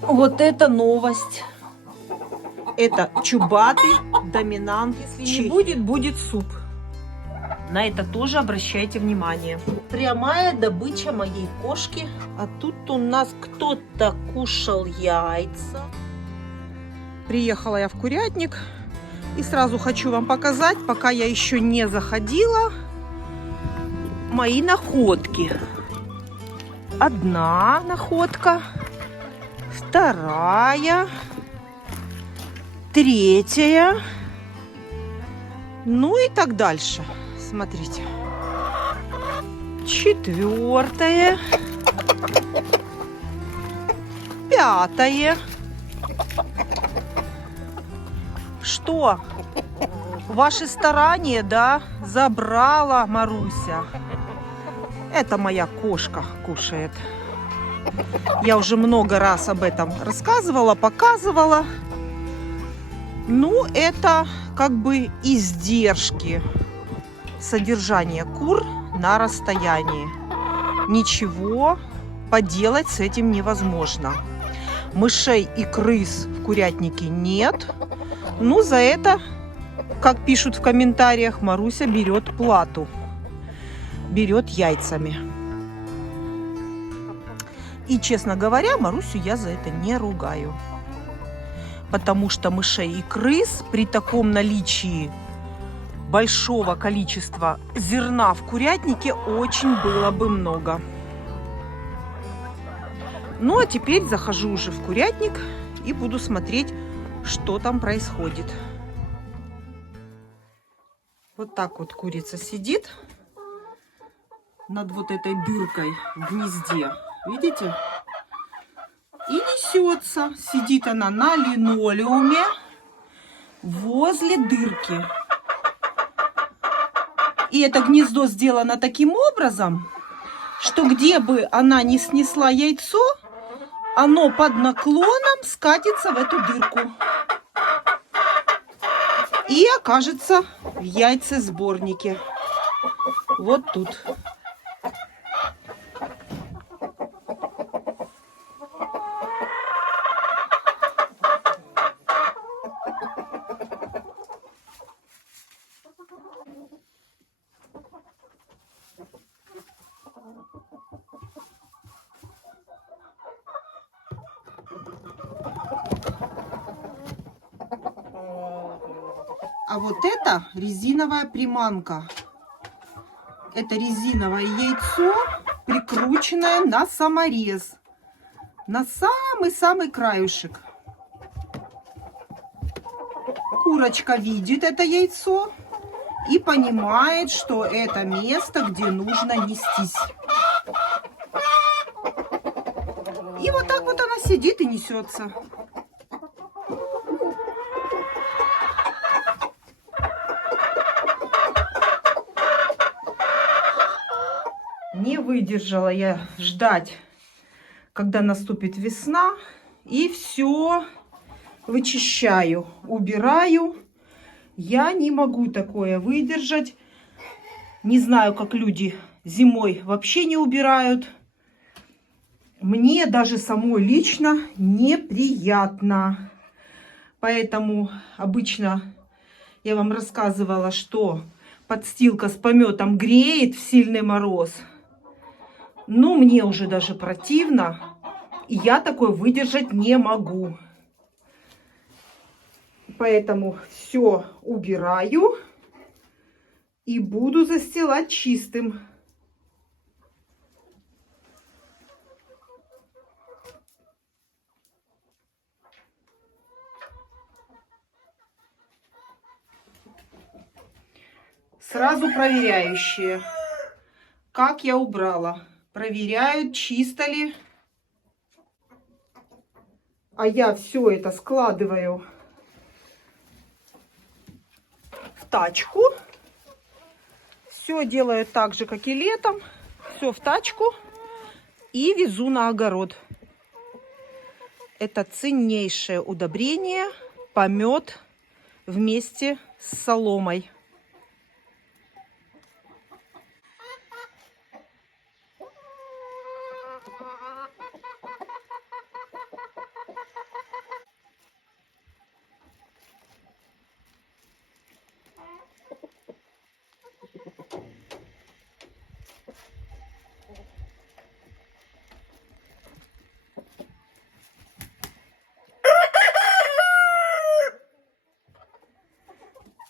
Вот это новость. Это чубатый доминант. Если не будет, будет суп. На это тоже обращайте внимание. Прямая добыча моей кошки. А тут у нас кто-то кушал яйца. Приехала я в курятник. И сразу хочу вам показать, пока я еще не заходила, мои находки. Одна находка. Вторая. Третья. Ну и так дальше. Смотрите. Четвертое. Пятое. Что? Ваши старания, да, забрала Маруся. Это моя кошка кушает. Я уже много раз об этом рассказывала, показывала. Ну, это как бы издержки содержания кур на расстоянии. Ничего поделать с этим невозможно. Мышей и крыс в курятнике нет. Ну, за это, как пишут в комментариях, Маруся берет плату. Берет яйцами. И, честно говоря, Марусю я за это не ругаю. Потому что мышей и крыс при таком наличии большого количества зерна в курятнике очень было бы много. Ну, а теперь захожу уже в курятник и буду смотреть, что там происходит. Вот так вот курица сидит над вот этой дыркой в гнезде. Видите? И несется. Сидит она на линолеуме возле дырки. И это гнездо сделано таким образом, что где бы она ни снесла яйцо, оно под наклоном скатится в эту дырку. И окажется в яйцесборнике. Вот тут. А вот это резиновая приманка. Это резиновое яйцо, прикрученное на саморез. На самый-самый краюшек. Курочка видит это яйцо и понимает, что это место, где нужно нестись. И вот так вот она сидит и несется. Не выдержала я ждать, когда наступит весна, и все вычищаю, убираю. Я не могу такое выдержать. Не знаю, как люди зимой вообще не убирают. Мне даже самой лично неприятно. Поэтому обычно я вам рассказывала, что подстилка с пометом греет в сильный мороз. Но мне уже даже противно, и я такое выдержать не могу. Поэтому все убираю и буду застилать чистым. Сразу проверяющие, как я убрала. Проверяют, чисто ли. А я все это складываю в тачку. Все делаю так же, как и летом. Все в тачку и везу на огород. Это ценнейшее удобрение, помет вместе с соломой.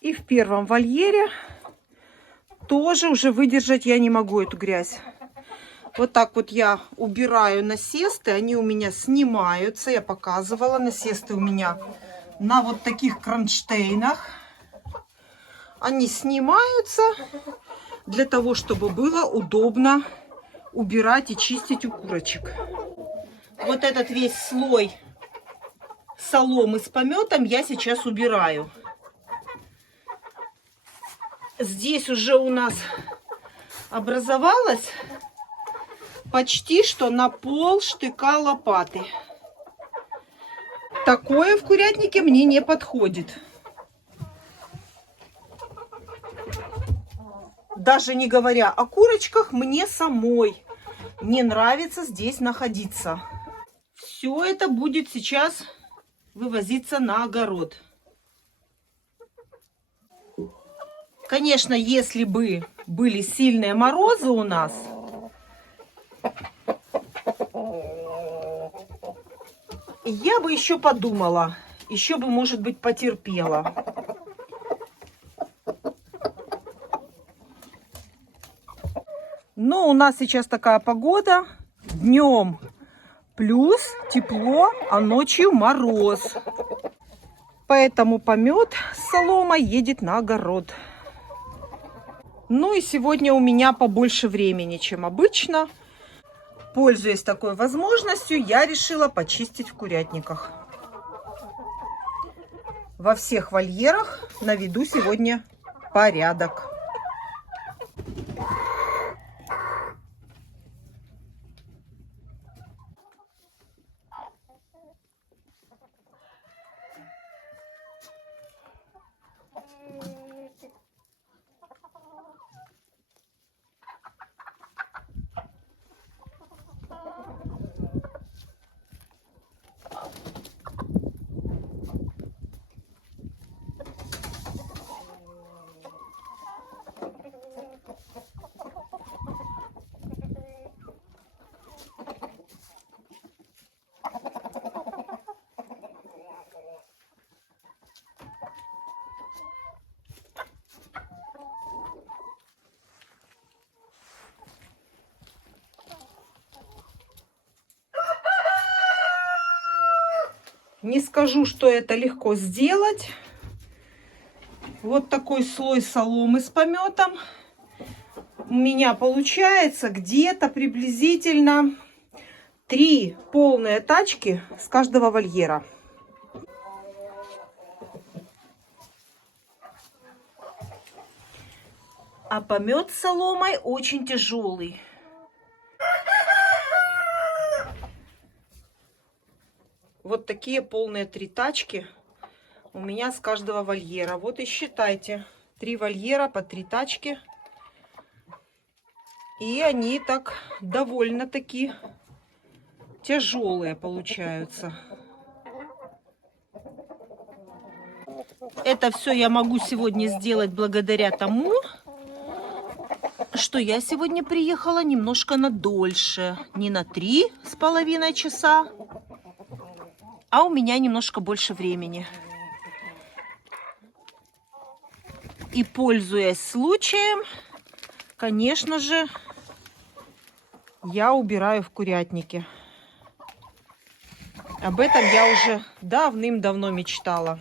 И в первом вольере тоже уже выдержать я не могу эту грязь. Вот так вот я убираю насесты, они у меня снимаются. Я показывала, насесты у меня на вот таких кронштейнах. Они снимаются для того, чтобы было удобно убирать и чистить у курочек. Вот этот весь слой соломы с пометом я сейчас убираю. Здесь уже у нас образовалось почти что на пол штыка лопаты. Такое в курятнике мне не подходит. Даже не говоря о курочках, мне самой не нравится здесь находиться. Все это будет сейчас вывозиться на огород. Конечно, если бы были сильные морозы у нас, я бы еще подумала, еще бы, может быть, потерпела. Но у нас сейчас такая погода. Днем плюс тепло, а ночью мороз. Поэтому помет с соломой едет на огород. Ну и сегодня у меня побольше времени, чем обычно. Пользуясь такой возможностью, я решила почистить в курятниках. Во всех вольерах наведу сегодня порядок. Не скажу, что это легко сделать. Вот такой слой соломы с пометом. У меня получается где-то приблизительно 3 полные тачки с каждого вольера. А помет с соломой очень тяжелый. Вот такие полные 3 тачки у меня с каждого вольера. Вот и считайте. 3 вольера по 3 тачки. И они так довольно-таки тяжелые получаются. Это все я могу сегодня сделать благодаря тому, что я сегодня приехала немножко надольше. Не на 3,5 часа. А у меня немножко больше времени. И пользуясь случаем, конечно же, я убираю в курятнике. Об этом я уже давным-давно мечтала.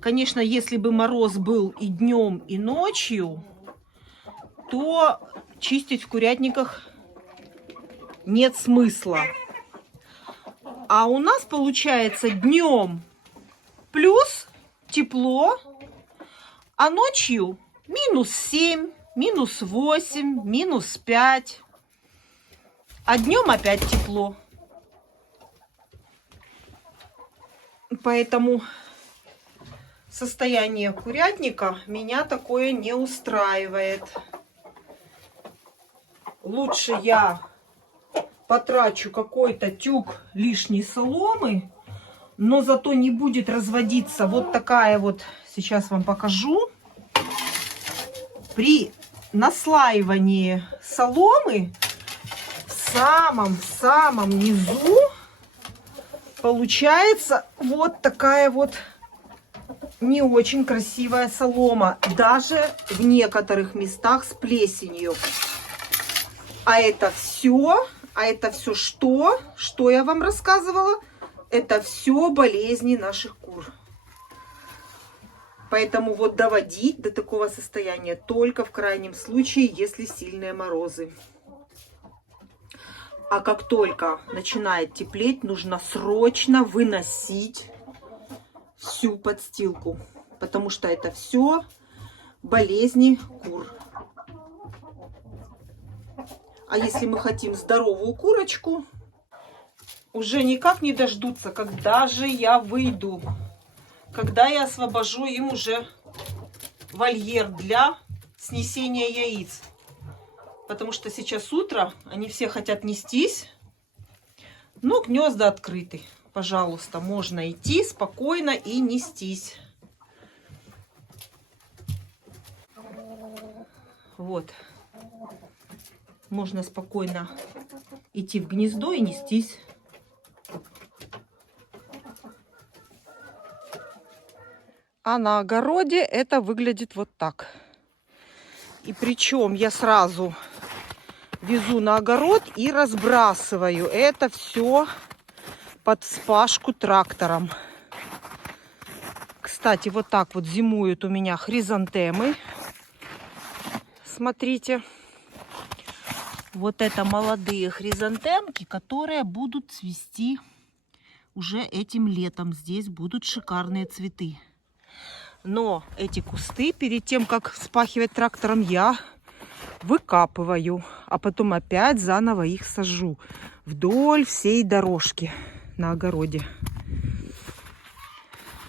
Конечно, если бы мороз был и днем, и ночью, то чистить в курятниках нет смысла. А у нас получается днем плюс тепло, а ночью -7, -8, -5. А днем опять тепло. Поэтому состояние курятника меня такое не устраивает. Лучше я потрачу какой-то тюк лишней соломы, но зато не будет разводиться вот такая вот, сейчас вам покажу. При наслаивании соломы в самом низу получается вот такая вот не очень красивая солома. Даже в некоторых местах с плесенью. А это все что? Что я вам рассказывала? Это все болезни наших кур. Поэтому вот доводить до такого состояния только в крайнем случае, если сильные морозы. А как только начинает теплеть, нужно срочно выносить всю подстилку, потому что это все болезни кур. А если мы хотим здоровую курочку, уже никак не дождутся, когда же я выйду, когда я освобожу им уже вольер для снесения яиц. Потому что сейчас утро, они все хотят нестись, но гнезда открыты. Пожалуйста, можно идти спокойно и нестись. Вот. Можно спокойно идти в гнездо и нестись. А на огороде это выглядит вот так. И причем я сразу везу на огород и разбрасываю это все под вспашку трактором. Кстати, вот так вот зимуют у меня хризантемы. Смотрите. Вот это молодые хризантемки, которые будут цвести уже этим летом. Здесь будут шикарные цветы. Но эти кусты перед тем, как вспахивать трактором, я выкапываю, а потом опять заново их сажу вдоль всей дорожки на огороде.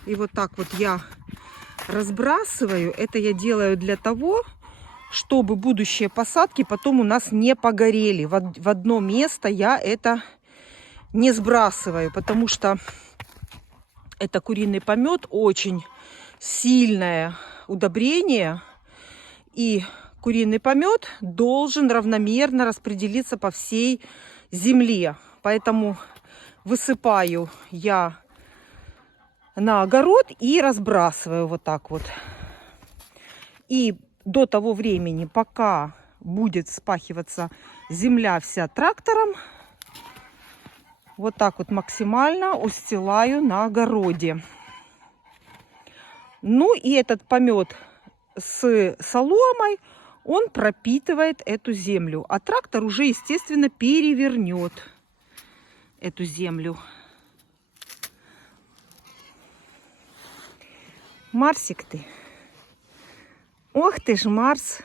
И вот так вот я разбрасываю. Это я делаю для того, чтобы будущие посадки потом у нас не погорели. В одно место я это не сбрасываю, потому что это куриный помет, очень сильное удобрение. И куриный помет должен равномерно распределиться по всей земле. Поэтому высыпаю я на огород и разбрасываю вот так вот. И до того времени, пока будет вспахиваться земля вся трактором, вот так вот максимально устилаю на огороде. Ну и этот помет с соломой, он пропитывает эту землю. А трактор уже, естественно, перевернет эту землю. Марсик ты. Ох ты ж, Марс.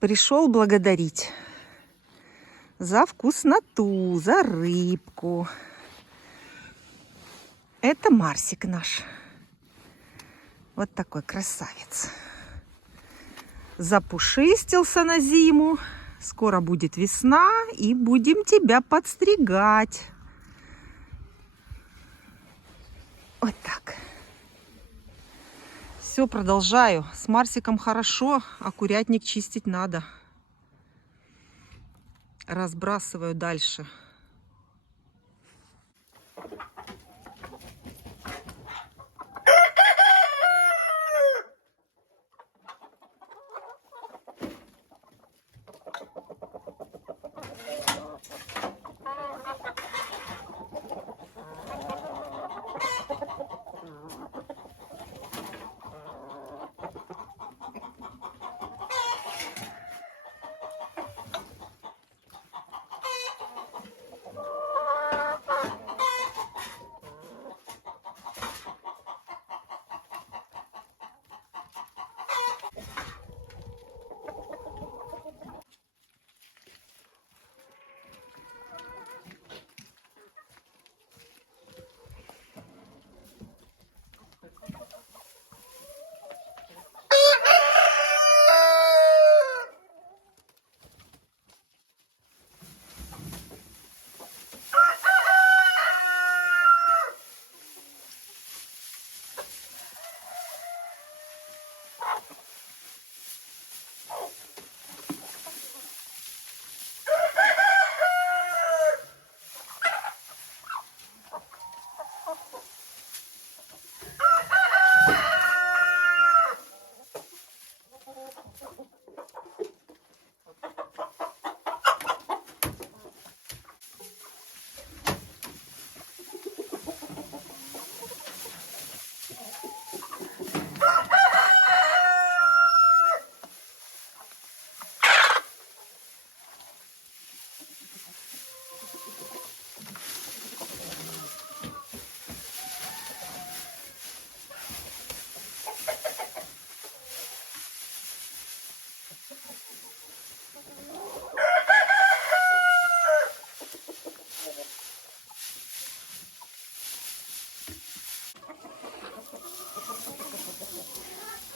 Пришел благодарить за вкусноту, за рыбку. Это Марсик наш. Вот такой красавец. Запушистился на зиму. Скоро будет весна, и будем тебя подстригать. Вот так. Все, продолжаю. С Марсиком хорошо, а курятник чистить надо. Разбрасываю дальше.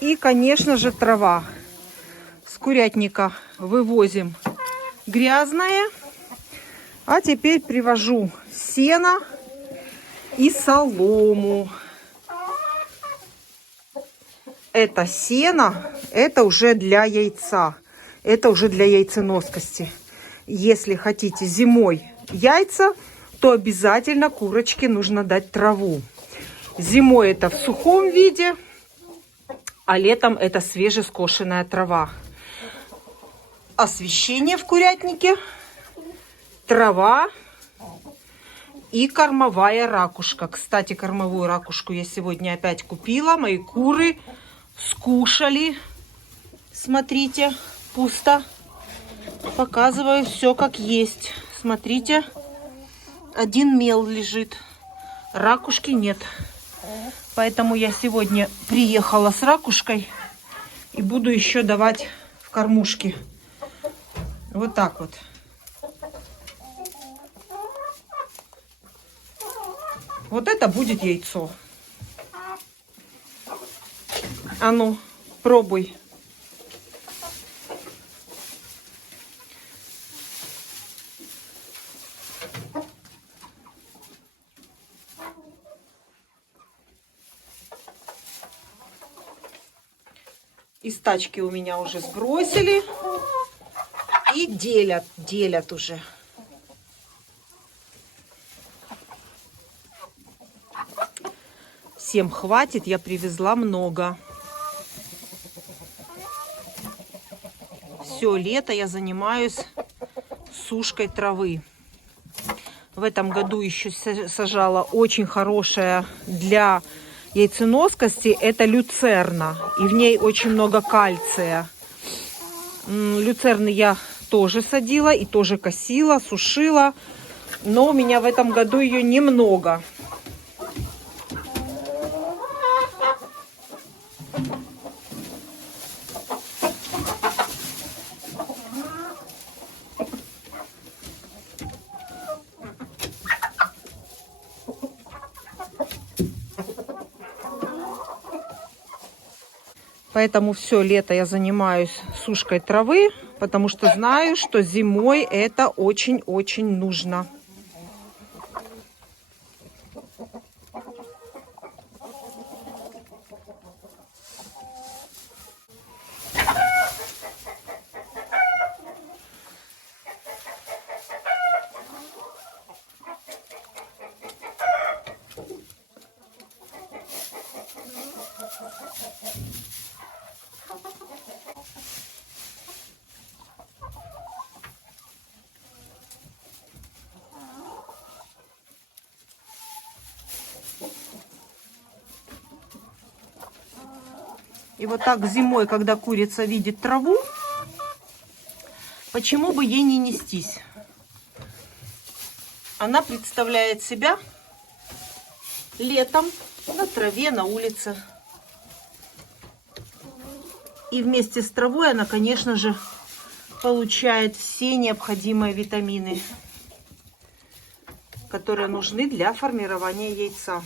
И, конечно же, трава. С курятника вывозим грязное. А теперь привожу сено и солому. Это сено, это уже для яйца. Это уже для яйценоскости. Если хотите зимой яйца, то обязательно курочке нужно дать траву. Зимой это в сухом виде, а летом это свежескошенная трава. Освещение в курятнике, трава и кормовая ракушка. Кстати, кормовую ракушку я сегодня опять купила. Мои куры скушали. Смотрите, пусто. Показываю все как есть. Смотрите, один мел лежит. Ракушки нет. Поэтому я сегодня приехала с ракушкой и буду еще давать в кормушки. Вот так вот. Вот это будет яйцо. А ну, пробуй. Из тачки у меня уже сбросили и делят уже. Всем хватит, я привезла много. Все лето я занимаюсь сушкой травы. В этом году еще сажала очень хорошая для яйценоскости. Это люцерна. И в ней очень много кальция. Люцерны я тоже садила и тоже косила, сушила. Но у меня в этом году ее немного. Поэтому все лето я занимаюсь сушкой травы, потому что знаю, что зимой это очень-очень нужно. И вот так зимой, когда курица видит траву, почему бы ей не нестись? Она представляет себя летом на траве, на улице. И вместе с травой она, конечно же, получает все необходимые витамины, которые нужны для формирования яйца.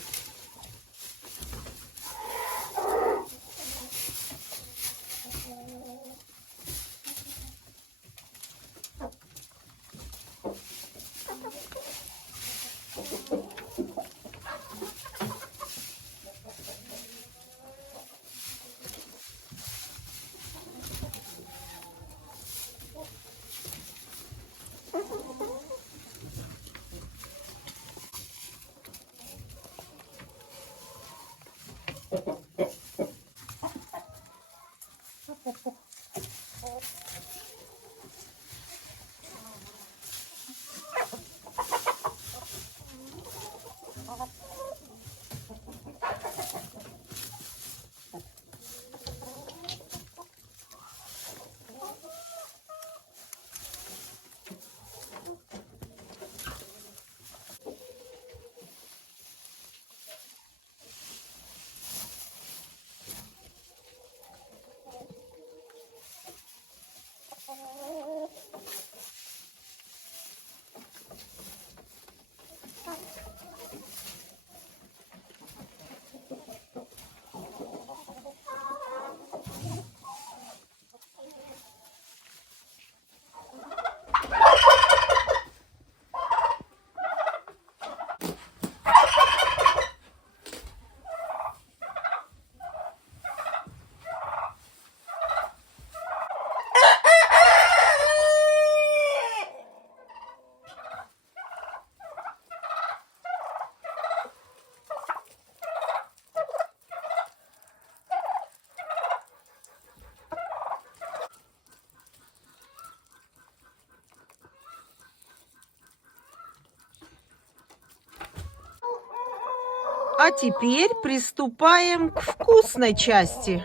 А теперь приступаем к вкусной части.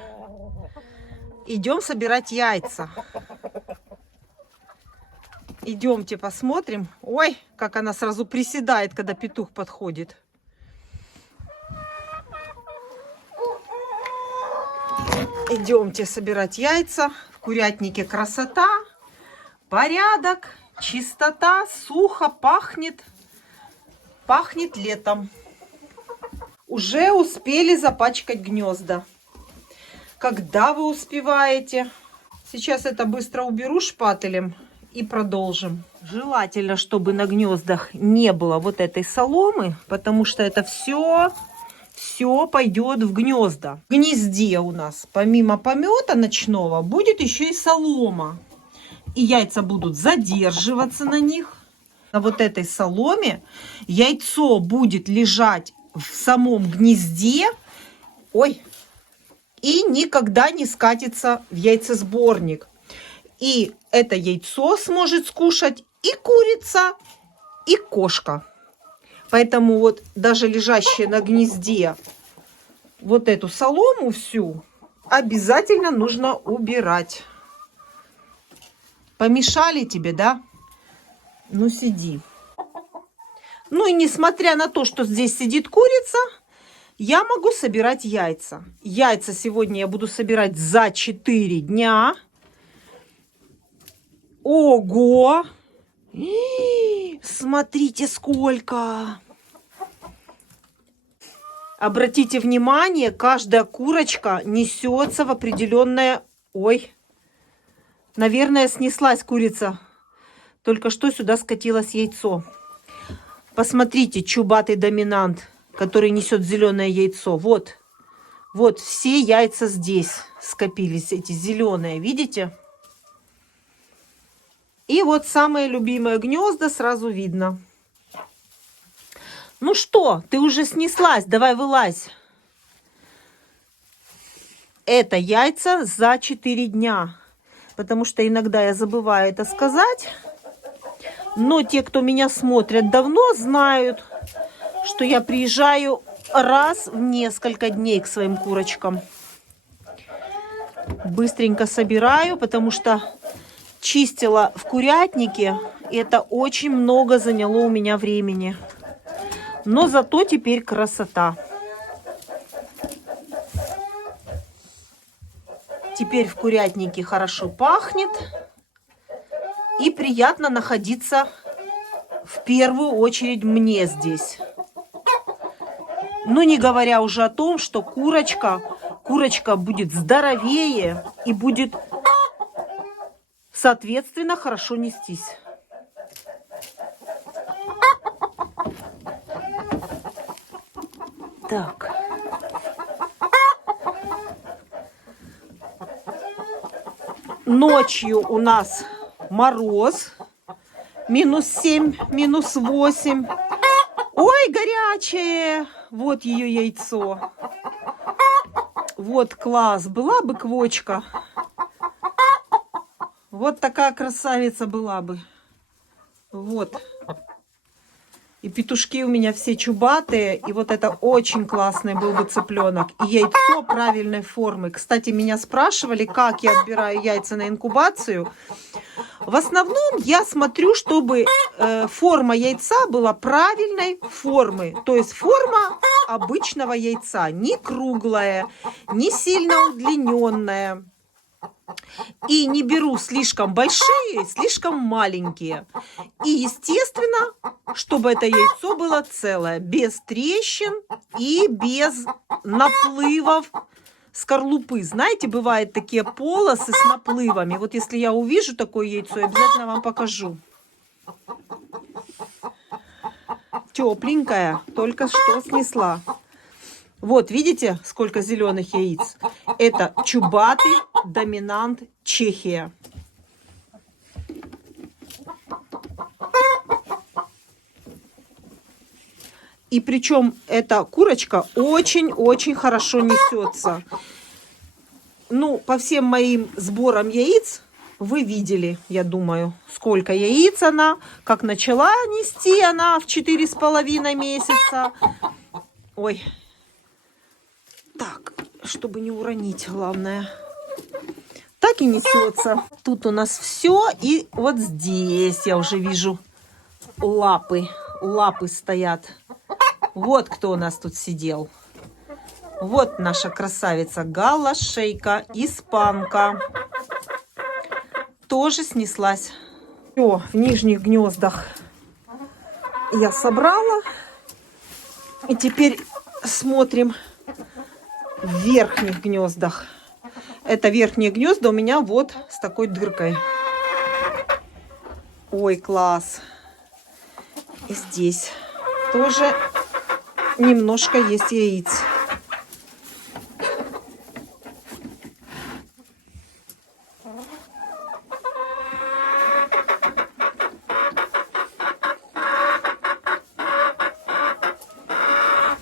Идем собирать яйца. Идемте посмотрим. Ой, как она сразу приседает, когда петух подходит. Идемте собирать яйца. В курятнике красота, порядок, чистота, сухо, пахнет летом. Уже успели запачкать гнезда. Когда вы успеваете? Сейчас это быстро уберу шпателем и продолжим. Желательно, чтобы на гнездах не было вот этой соломы, потому что это все пойдет в гнезда. В гнезде у нас помимо помета ночного будет еще и солома. И яйца будут задерживаться на них. На вот этой соломе яйцо будет лежать в самом гнезде, ой, и никогда не скатится в яйцесборник. И это яйцо сможет скушать и курица, и кошка. Поэтому вот даже лежащие на гнезде вот эту солому всю обязательно нужно убирать. Помешали тебе, да? Ну, сиди. Ну и несмотря на то, что здесь сидит курица, я могу собирать яйца. Яйца сегодня я буду собирать за 4 дня. Ого! Смотрите, сколько! Обратите внимание, каждая курочка несется в определенное... Ой, наверное, снеслась курица. Только что сюда скатилось яйцо. Посмотрите, чубатый доминант, который несет зеленое яйцо. Вот, вот все яйца здесь скопились, эти зеленые, видите? И вот самое любимое гнездо сразу видно. Ну что, ты уже снеслась, давай вылазь. Это яйца за 4 дня, потому что иногда я забываю это сказать. Но те, кто меня смотрят давно, знают, что я приезжаю раз в несколько дней к своим курочкам. Быстренько собираю, потому что чистила в курятнике. И это очень много заняло у меня времени. Но зато теперь красота. Теперь в курятнике хорошо пахнет. И приятно находиться в первую очередь мне здесь. Ну, не говоря уже о том, что курочка будет здоровее и будет, соответственно, хорошо нестись. Так. Ночью у нас мороз. -7, -8. Ой, горячее. Вот ее яйцо. Вот класс. Была бы квочка. Вот такая красавица была бы. Вот. И петушки у меня все чубатые. И вот это очень классный был бы цыпленок. И яйцо правильной формы. Кстати, меня спрашивали, как я отбираю яйца на инкубацию. В основном я смотрю, чтобы форма яйца была правильной формы. То есть форма обычного яйца. Не круглая, не сильно удлиненная. И не беру слишком большие, слишком маленькие. И, естественно, чтобы это яйцо было целое, без трещин и без наплывов скорлупы. Знаете, бывают такие полосы с наплывами. Вот если я увижу такое яйцо, я обязательно вам покажу. Тепленькая, только что снесла. Вот, видите, сколько зеленых яиц? Это чубатый доминант Чехия. И причем эта курочка очень-очень хорошо несется. Ну, по всем моим сборам яиц вы видели, я думаю, сколько яиц она, как начала нести она в 4,5 месяца. Ой. Так, чтобы не уронить, главное. Так и несется. Тут у нас все. И вот здесь я уже вижу лапы. Лапы стоят. Вот кто у нас тут сидел. Вот наша красавица галлашейка, испанка. Тоже снеслась. Все, в нижних гнездах я собрала. И теперь смотрим в верхних гнездах. Это верхние гнезда у меня вот с такой дыркой. Ой, класс. И здесь тоже немножко есть яиц.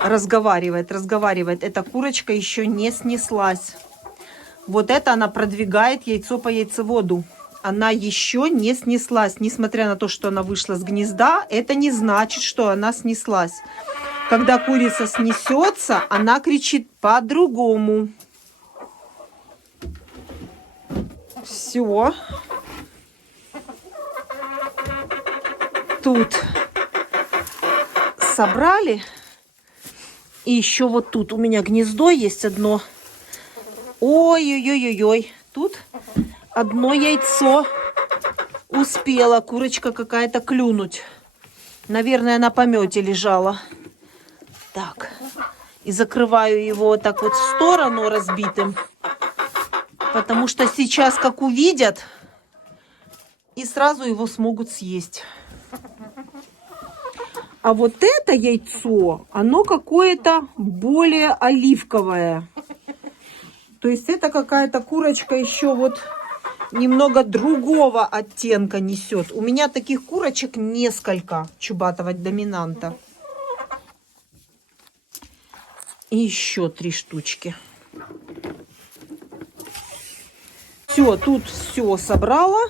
Разговаривает. Эта курочка еще не снеслась. Вот это она продвигает яйцо по яйцеводу. Она еще не снеслась. Несмотря на то, что она вышла с гнезда, это не значит, что она снеслась. Когда курица снесется, она кричит по-другому. Все. Тут собрали. И еще вот тут у меня гнездо есть одно. Ой-ой-ой-ой-ой. Тут одно яйцо успела курочка какая-то клюнуть. Наверное, на помете лежала. Так. И закрываю его вот так вот в сторону разбитым. Потому что сейчас как увидят, и сразу его смогут съесть. А вот это яйцо, оно какое-то более оливковое. То есть это какая-то курочка еще вот немного другого оттенка несет. У меня таких курочек несколько чубатого доминанта. И еще 3 штучки. Все, тут все собрала.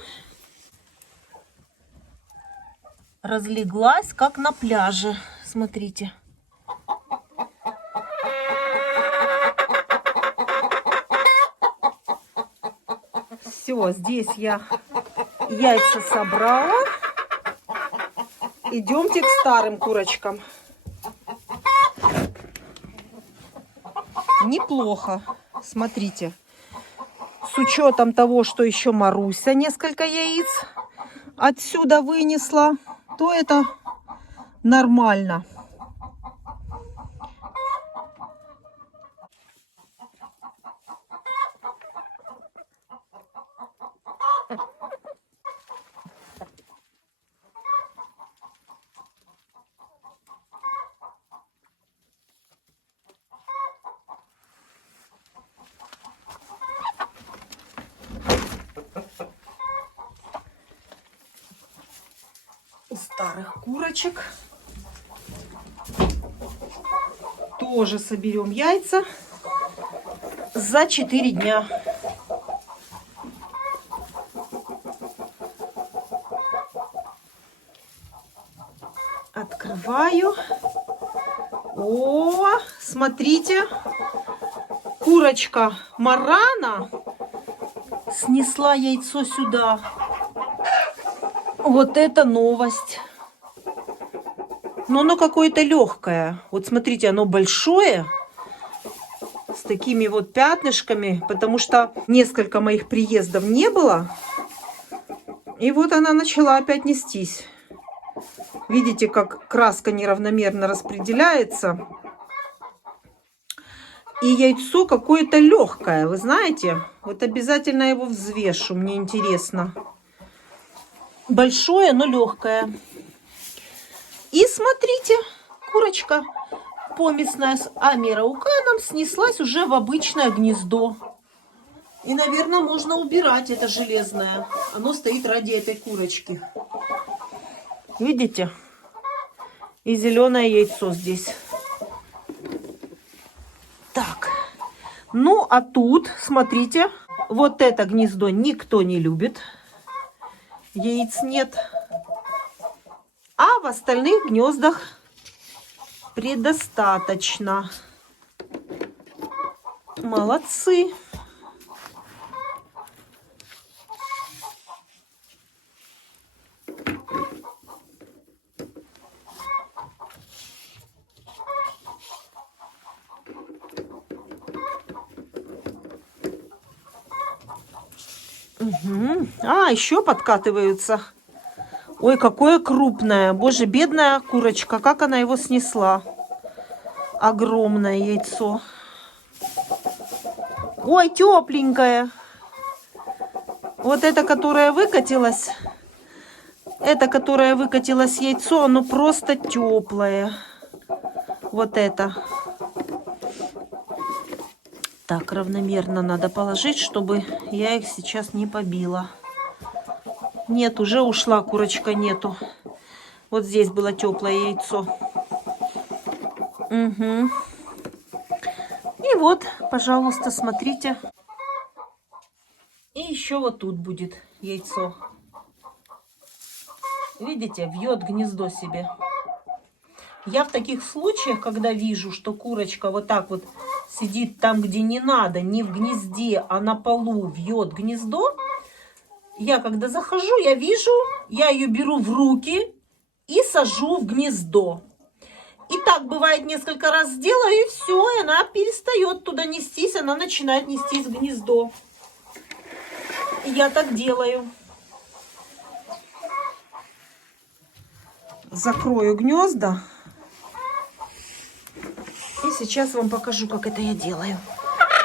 Разлеглась, как на пляже. Смотрите. Все, здесь я яйца собрала. Идемте к старым курочкам. Неплохо. Смотрите. С учетом того, что еще Маруся несколько яиц отсюда вынесла, то это нормально. У старых курочек тоже соберем яйца за 4 дня. Открываю. О, смотрите, курочка Марана снесла яйцо сюда. Вот это новость. Но оно какое-то легкое. Вот смотрите, оно большое, с такими вот пятнышками, потому что несколько моих приездов не было. И вот она начала опять нестись. Видите, как краска неравномерно распределяется. И яйцо какое-то легкое, вы знаете. Вот обязательно его взвешу, мне интересно. Большое, но легкое. И смотрите, курочка помесная с амирауканом снеслась уже в обычное гнездо. И, наверное, можно убирать это железное. Оно стоит ради этой курочки. Видите? И зеленое яйцо здесь. Так. Ну, а тут, смотрите, вот это гнездо никто не любит. Яиц нет. А в остальных гнездах предостаточно. Молодцы. Угу. А, еще подкатываются. Ой, какое крупное. Боже, бедная курочка. Как она его снесла. Огромное яйцо. Ой, тепленькое. Вот это, которое выкатилось. Это, которое выкатилось яйцо, оно просто теплое. Вот это. Так, равномерно надо положить, чтобы я их сейчас не побила. Нет, уже ушла курочка, нету. Вот здесь было теплое яйцо. Угу. И вот, пожалуйста, смотрите. И еще вот тут будет яйцо. Видите, вьет гнездо себе. Я в таких случаях, когда вижу, что курочка вот так вот сидит там, где не надо, не в гнезде, а на полу вьет гнездо, я когда захожу, я вижу, я ее беру в руки и сажу в гнездо. И так бывает несколько раз сделаю, и все, и она перестает туда нестись, она начинает нестись в гнездо. И я так делаю. Закрою гнезда. И сейчас вам покажу, как это я делаю.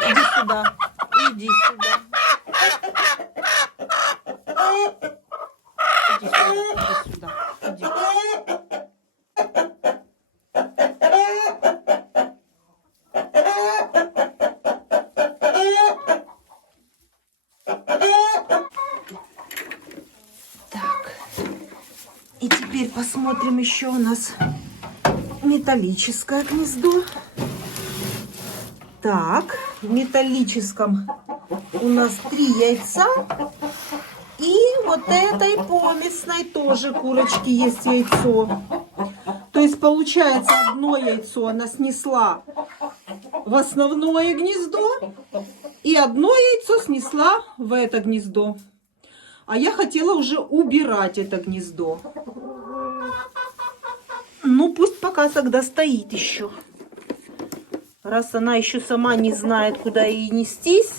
Иди сюда, иди сюда. Иди сюда, иди. Так. И теперь посмотрим еще у нас металлическое гнездо. Так, в металлическом у нас 3 яйца. И вот этой помесной тоже курочки есть яйцо. То есть получается, одно яйцо она снесла в основное гнездо. И одно яйцо снесла в это гнездо. А я хотела уже убирать это гнездо. Ну, пусть пока тогда стоит еще. Раз она еще сама не знает, куда ей нестись,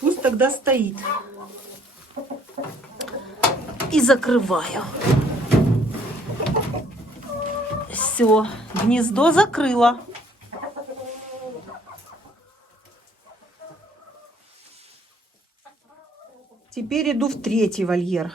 пусть тогда стоит. И закрываю. Все, гнездо закрыла. Теперь иду в 3-й вольер.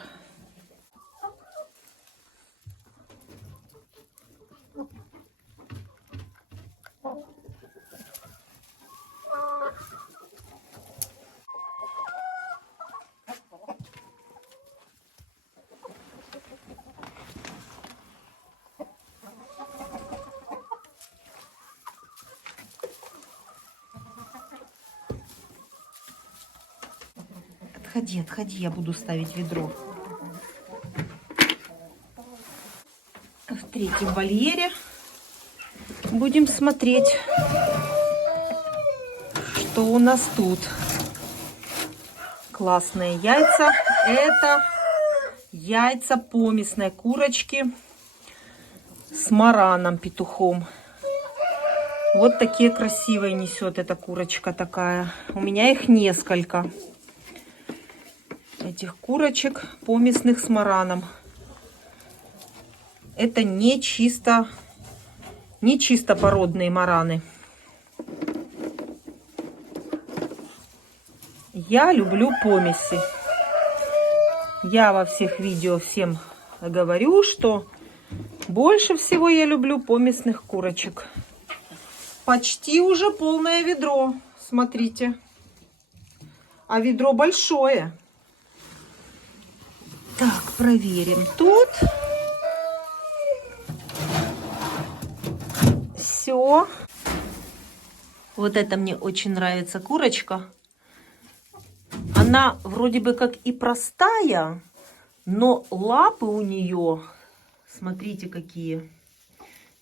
Отходи, отходи, я буду ставить ведро. третьем вольере. Будем смотреть, что у нас тут. Классные яйца. Это яйца помесной курочки с мараном, петухом. Вот такие красивые несет эта курочка такая. У меня их несколько. Этих курочек помесных с мараном. Это не чисто породные мараны. Я люблю помеси. Я во всех видео всем говорю, что больше всего я люблю помесных курочек. Почти уже полное ведро. Смотрите. А ведро большое. Так, проверим тут. Все. Вот это мне очень нравится курочка. Она вроде бы как и простая, но лапы у нее, смотрите, какие.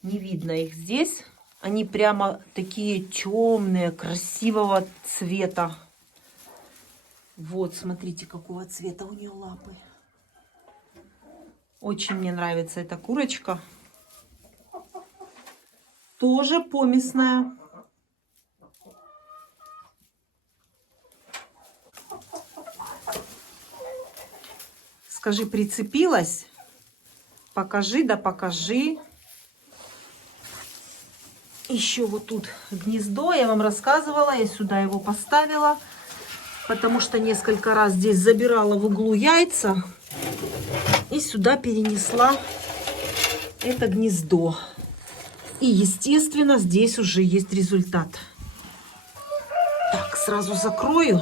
Не видно их здесь. Они прямо такие темные, красивого цвета. Вот, смотрите, какого цвета у нее лапы. Очень мне нравится эта курочка. Тоже помесная. Скажи, прицепилась? Покажи, да покажи. Еще вот тут гнездо, я вам рассказывала, я сюда его поставила, потому что несколько раз здесь забирала в углу яйца и сюда перенесла это гнездо. И, естественно, здесь уже есть результат. Так, сразу закрою.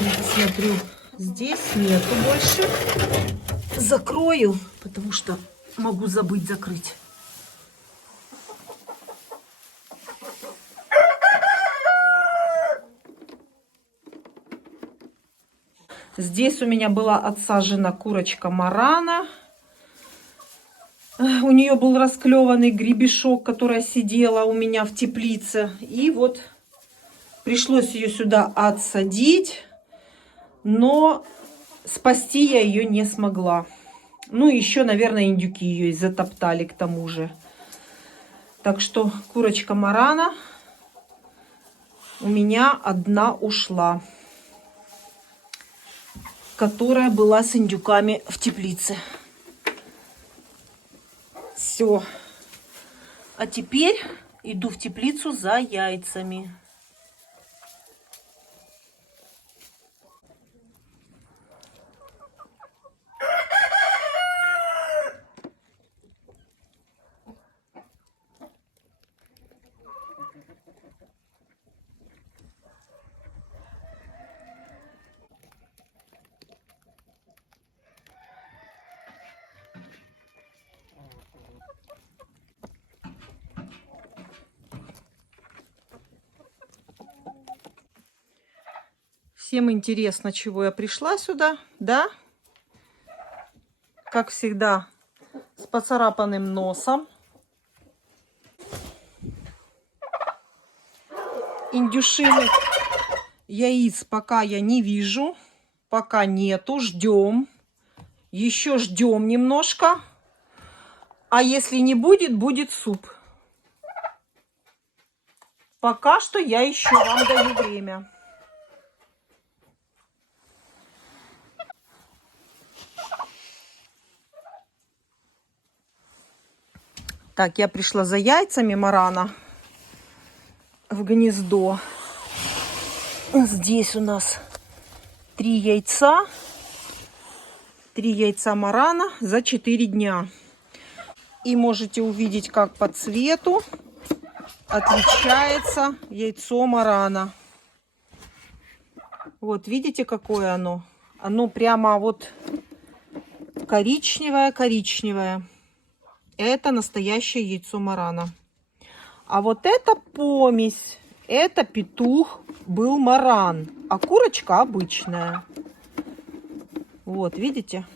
Я посмотрю, здесь нету больше. Закрою, потому что могу забыть закрыть. Здесь у меня была отсажена курочка марана. У нее был расклеванный гребешок, которая сидела у меня в теплице. И вот пришлось ее сюда отсадить. Но спасти я ее не смогла. Ну, еще, наверное, индюки ее и затоптали к тому же. Так что курочка марана у меня одна ушла, которая была с индюками в теплице. Все. А теперь иду в теплицу за яйцами. Всем интересно, чего я пришла сюда, да? Как всегда, с поцарапанным носом. Индюшиных яиц пока я не вижу. Пока нету. Ждем. Еще ждем немножко. А если не будет, будет суп. Пока что я еще вам даю время. Так, я пришла за яйцами марана в гнездо. Здесь у нас 3 яйца. 3 яйца марана за 4 дня. И можете увидеть, как по цвету отличается яйцо марана. Вот, видите, какое оно? Оно прямо вот коричневое-коричневое. Это настоящее яйцо марана. А вот это помесь. Это петух был маран, а курочка обычная. Вот, видите?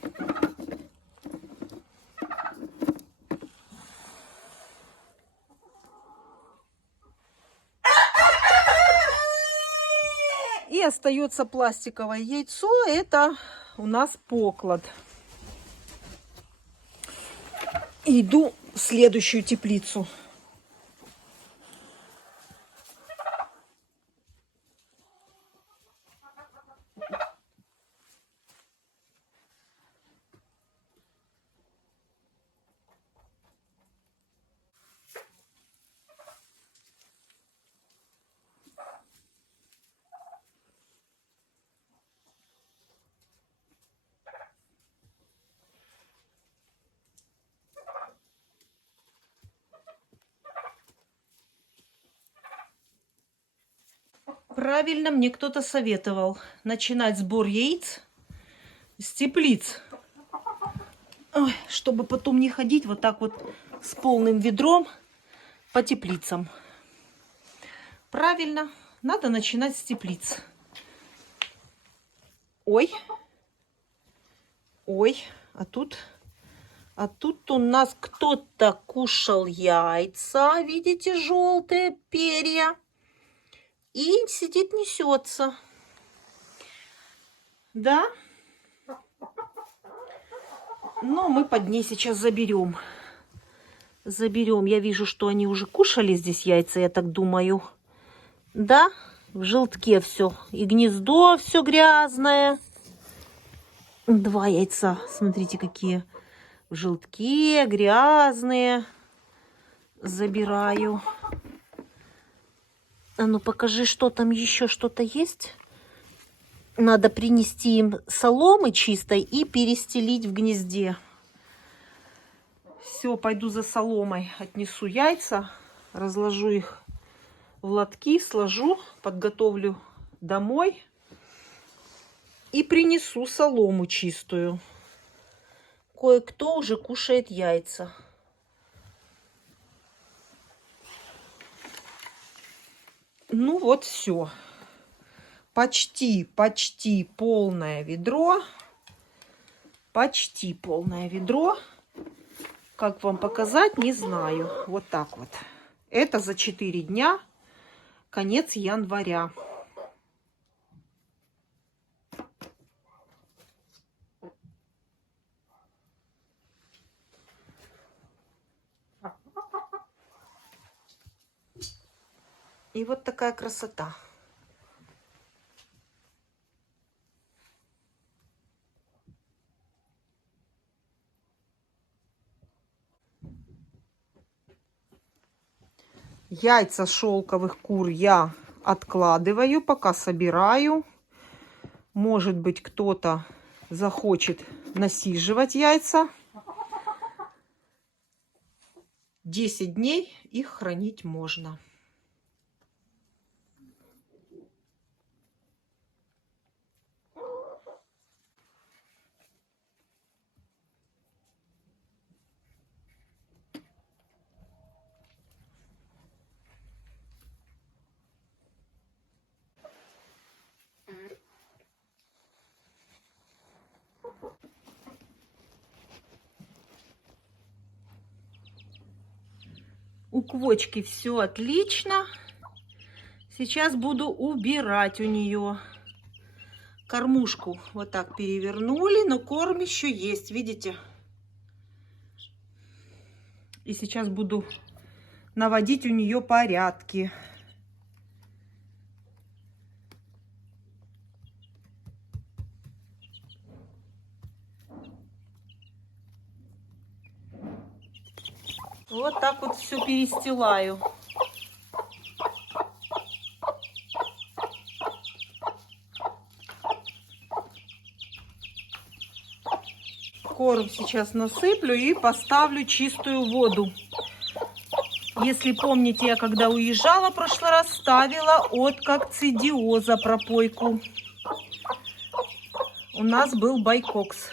остается пластиковое яйцо. Это у нас поклад. Иду в следующую теплицу. Правильно мне кто-то советовал начинать сбор яиц с теплиц. Ой, чтобы потом не ходить вот так вот с полным ведром по теплицам. Правильно, надо начинать с теплиц. Ой, ой, а тут у нас кто-то кушал яйца, видите, желтые перья. И сидит, несется. Да? Но мы под ней сейчас заберем. Заберем. Я вижу, что они уже кушали здесь яйца, я так думаю. Да? В желтке все. И гнездо все грязное. 2 яйца. Смотрите, какие. В желтке, грязные. Забираю. А ну покажи, что там еще, что-то есть. Надо принести им соломы чистой и перестелить в гнезде. Все, пойду за соломой, отнесу яйца, разложу их в лотки, сложу, подготовлю домой и принесу солому чистую. Кое-кто уже кушает яйца. Ну вот все. Почти полное ведро. Почти полное ведро. Как вам показать, не знаю. Вот так вот. Это за 4 дня. Конец января. И вот такая красота. Яйца шелковых кур я откладываю, пока собираю. Может быть, кто-то захочет насиживать яйца. 10 дней их хранить можно. У квочки все отлично. Сейчас буду убирать у нее. Кормушку вот так перевернули, но корм еще есть, видите? И сейчас буду наводить у нее порядки. Вот так вот все перестилаю. Корм сейчас насыплю и поставлю чистую воду. Если помните, я когда уезжала в прошлый раз, ставила от кокцидиоза пропойку. У нас был байкокс.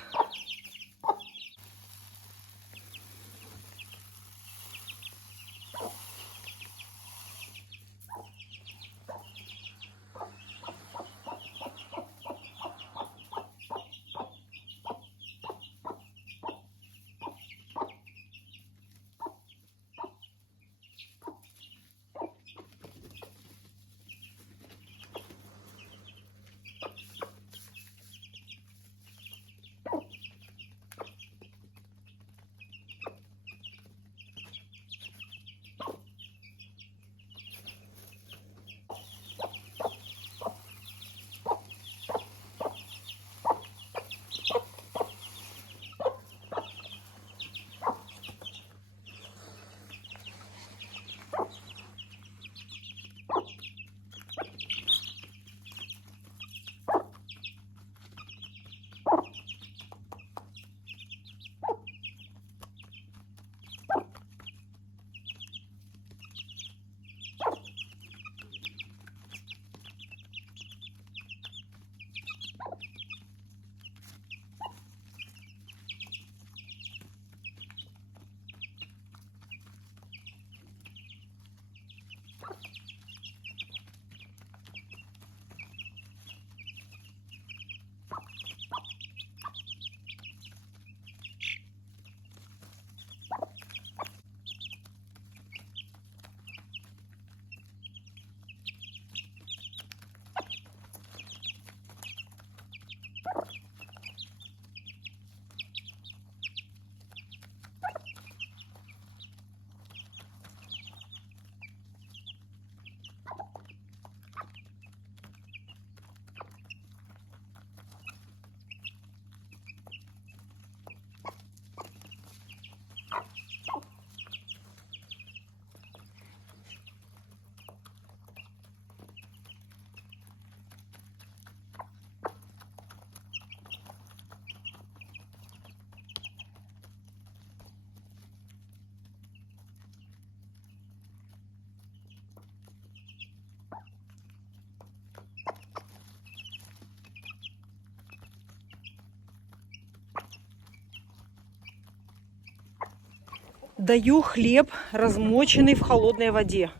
Даю хлеб, размоченный в холодной воде.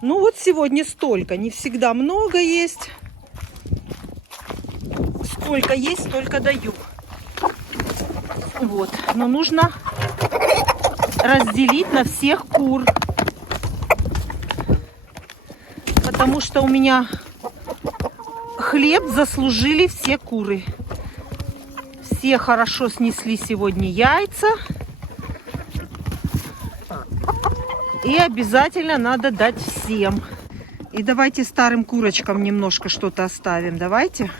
Ну вот сегодня столько. Не всегда много есть. Сколько есть, столько даю. Вот. Но нужно разделить на всех кур. Потому что у меня хлеб заслужили все куры. Все хорошо снесли сегодня яйца. И обязательно надо дать всем. И давайте старым курочкам немножко что-то оставим. Давайте.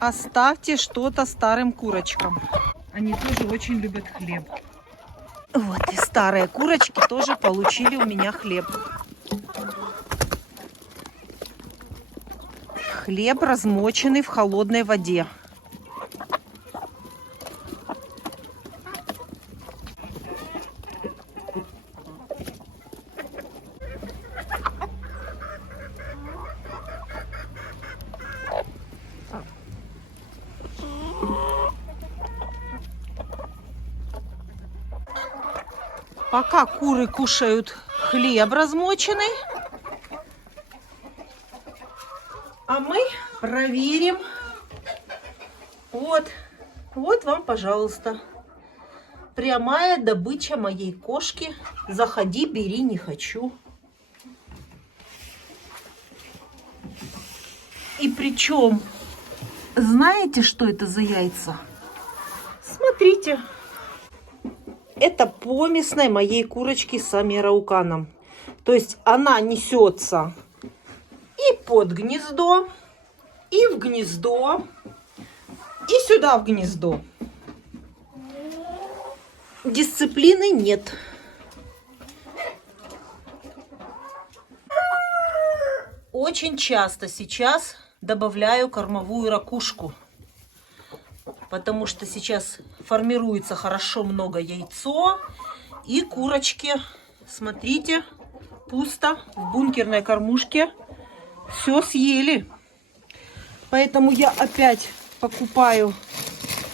Оставьте что-то старым курочкам. Они тоже очень любят хлеб. Вот и старые курочки тоже получили у меня хлеб. Хлеб, размоченный в холодной воде. Пока куры кушают хлеб размоченный, а мы проверим. Вот вам, пожалуйста, прямая добыча моей кошки. Заходи, бери, не хочу. И причем, знаете, что это за яйца? Смотрите. Это помесной моей курочки с амирауканом. То есть она несется и под гнездо, и в гнездо, и сюда в гнездо. Дисциплины нет. Очень часто сейчас добавляю кормовую ракушку. Потому что сейчас формируется хорошо много яйцо. И курочки, смотрите, пусто в бункерной кормушке. Все съели. Поэтому я опять покупаю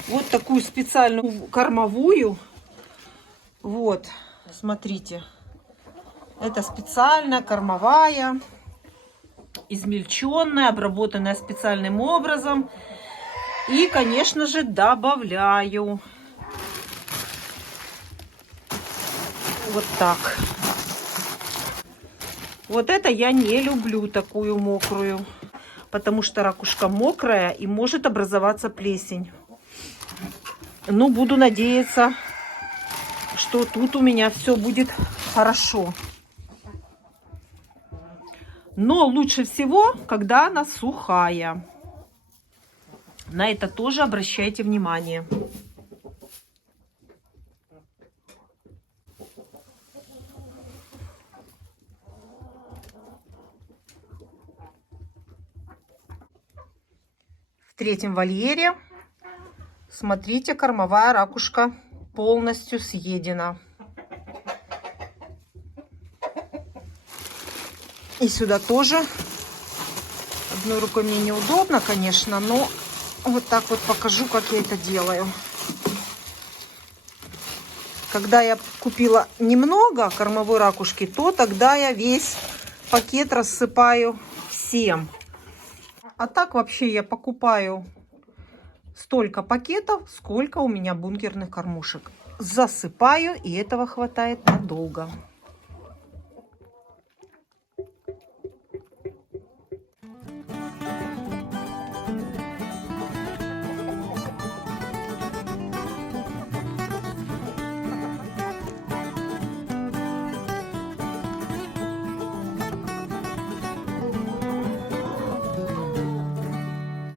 вот такую специальную кормовую. Вот, смотрите. Это специальная кормовая, измельченная, обработанная специальным образом. И, конечно же, добавляю. Вот так. Вот это я не люблю, такую мокрую. Потому что ракушка мокрая и может образоваться плесень. Ну, буду надеяться, что тут у меня все будет хорошо. Но лучше всего, когда она сухая. На это тоже обращайте внимание. В третьем вольере, смотрите, кормовая ракушка полностью съедена. И сюда тоже. Одной рукой мне неудобно, конечно, но вот так вот покажу, как я это делаю. Когда я купила немного кормовой ракушки, то тогда я весь пакет рассыпаю всем. А так вообще я покупаю столько пакетов, сколько у меня бункерных кормушек. Засыпаю, и этого хватает надолго.